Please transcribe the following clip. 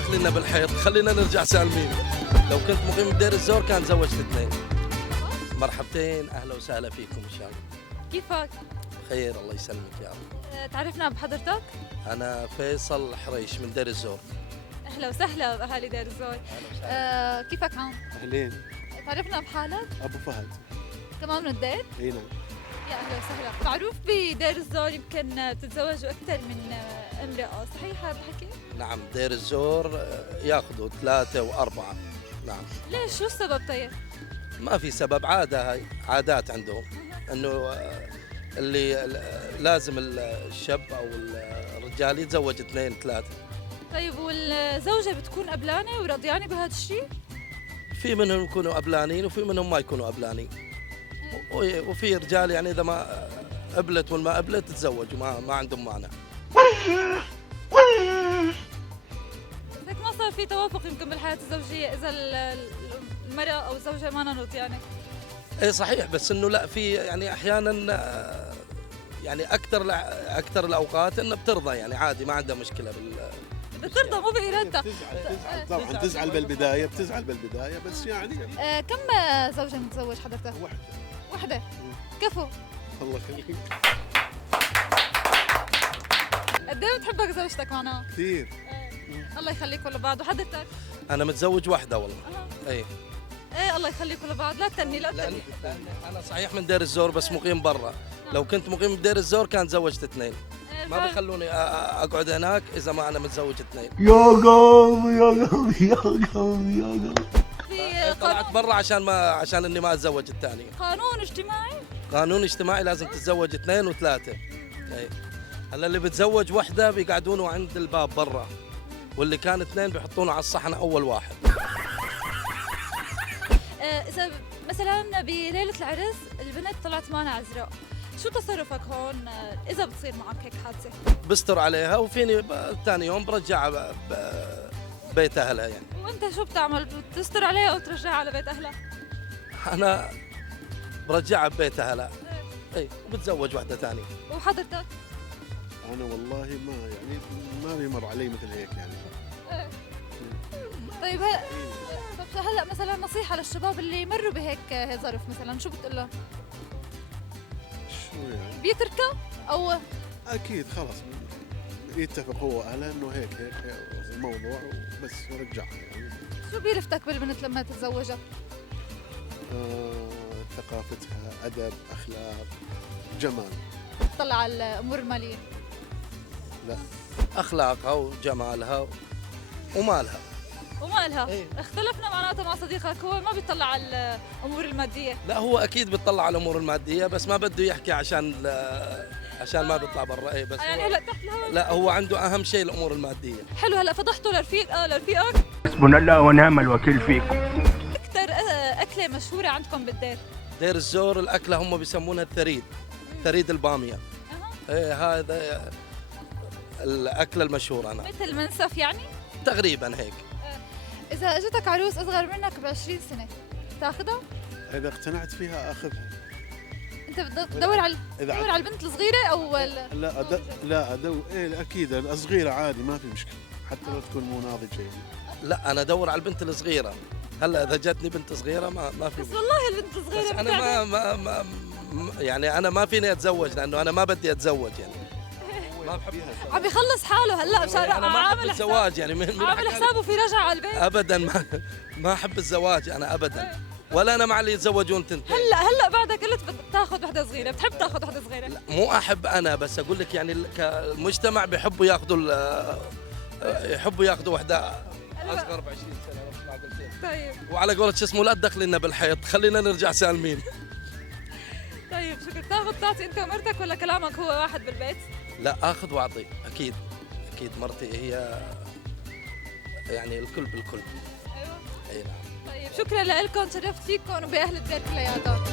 تدخلينا بالحيط، خلينا نرجع سالمين. لو كنت مقيم بدير الزور كان زوجت اثنين. مرحبتين، اهلا وسهلا فيكم ان شاء الله. كيفك؟ خير الله يسلمك يا رب. تعرفنا بحضرتك؟ انا فيصل حريش من دير الزور. اهلا وسهلا باهالي دير الزور. كيفك عم؟ اهلين. تعرفنا بحالك؟ ابو فهد. كمان من الدير؟ اي نعم. يا اهلا وسهلا. معروف بدير الزور يمكن بتتزوجوا اكثر من امراه، صحيح هذا الحكي؟ نعم، دير الزور ياخذوا 3 و4. نعم. ليش؟ شو السبب طيب؟ ما في سبب، عاده، هاي عادات عندهم انه اللي لازم الشاب او الرجال يتزوج 2 3. طيب والزوجه بتكون قبلانه ورضيانه بهذا الشيء؟ في منهم يكونوا قبلانين وفي منهم ما يكونوا قبلانين. وفي رجال يعني اذا ما قبلت وما قبلت تتزوج وما عندهم مانع. هيك ما صار في توافق يمكن بالحياه الزوجيه اذا المراه او الزوجه ما رضيانه. اي صحيح، بس انه لا، في يعني احيانا يعني اكثر الاوقات انه بترضى، يعني عادي ما عندها مشكله بترضى مو بارادتها. بتزعل طبعا، تزعل بالبدايه بس يعني. كم زوجه متزوج حضرتك؟ وحده. كفو. الله يخليك. قد ايه بتحبك زوجتك معناها؟ كثير. الله يخليكم لبعض. وحضرتك؟ انا متزوج وحده والله. اي الله يخليكم لبعض. لا تني لأن انا صحيح من دير الزور بس مقيم برا. لو كنت مقيم بدير الزور كان زوجت 2. ما بيخلوني اقعد هناك اذا ما انا متزوج 2. يا قلبي يا قلبي يا قلبي يا قلبي. في طلعت برا عشان اني ما اتزوج الثاني. قانون اجتماعي؟ قانون اجتماعي لازم تتزوج 2 و3. اي هلا اللي بتزوج وحده بيقعدونه عند الباب برا، واللي كان 2 بيحطونه على الصحن اول واحد. اذا مثلا بليله العرس البنت طلعت معنا عذراء، شو تصرفك هون اذا بتصير معك هيك حادثه؟ بستر عليها وفيني ثاني يوم برجعها بيت اهلها يعني. وانت شو بتعمل؟ بتستر عليها او ترجعها على بيت اهلها؟ انا برجعها ببيت اهلها. اي وبتزوج وحده ثانيه. وحضرتك؟ انا والله ما بيمر علي مثل هيك يعني. طيب هلا مثلا نصيحه للشباب اللي مروا بهيك ظرف مثلا شو بتقول لهم؟ شو يعني؟ بيتركها او اكيد خلص يتفق هو واهله انه هيك الموضوع بس ورجعها يعني. شو بيلفتك بالبنت لما تتزوجها؟ ثقافتها، ادب، اخلاق، جمال. تطلع على الامور الماليه؟ لا، اخلاقها وجمالها ومالها. ومالها؟ إيه؟ اختلفنا معناتها مع صديقك، هو ما بيطلع على الامور الماديه. لا هو اكيد بيطلع على الامور الماديه بس ما بده يحكي عشان ما بيطلع برا. اي بس يعني هلا تحت الهواء. لا هو عنده اهم شيء الامور الماديه. حلو. هلا فضحته لرفيقك؟ حسبنا الله ونعم الوكيل فيكم. اكثر اكله مشهوره عندكم بالدير؟ دير الزور الاكله هم بيسمونها الثريد، ثريد الباميه. ايه هذا الاكله المشهوره. انا مثل منسف يعني؟ تقريبا هيك. اذا اجتك عروس اصغر منك ب20 سنه تاخذها؟ اذا اقتنعت فيها اخذها. انت بتدور على البنت الصغيره او لا إيه اكيد الصغيره عادي ما في مشكله حتى لو تكون مو ناضجه يعني. لا انا ادور على البنت الصغيره. هلا اذا جاتني بنت صغيره ما في. بس والله البنت الصغيره بس انا ما يعني انا ما فيني اتزوج لانه انا ما بدي اتزوج يعني. ما بحبها. عم يخلص حاله هلا مشان انا ما احب الزواج يعني. عامل حسابه في رجعه على البيت. ابدا ما احب الزواج انا ابدا. ولا انا مع اللي يتزوجون 2. هلا بعدك قلت بتاخذ وحده صغيره، بتحب تاخذ وحده صغيره؟ لا مو احب انا، بس اقول لك يعني كمجتمع بيحبوا ياخذوا وحده اصغر ب 20 سنه نفس ما قلت. طيب وعلى قولة شو اسمه لا تدخلينا بالحيط، خلينا نرجع سالمين. طيب شكرا. تاخذ تعطي انت ومرتك ولا كلامك هو واحد بالبيت؟ لا اخذ واعطي اكيد. مرتي هي يعني الكل بالكل. ايوه. اي نعم. طيب شكرا لكم، شرفت فيكم وباهل الدير كلياتهم.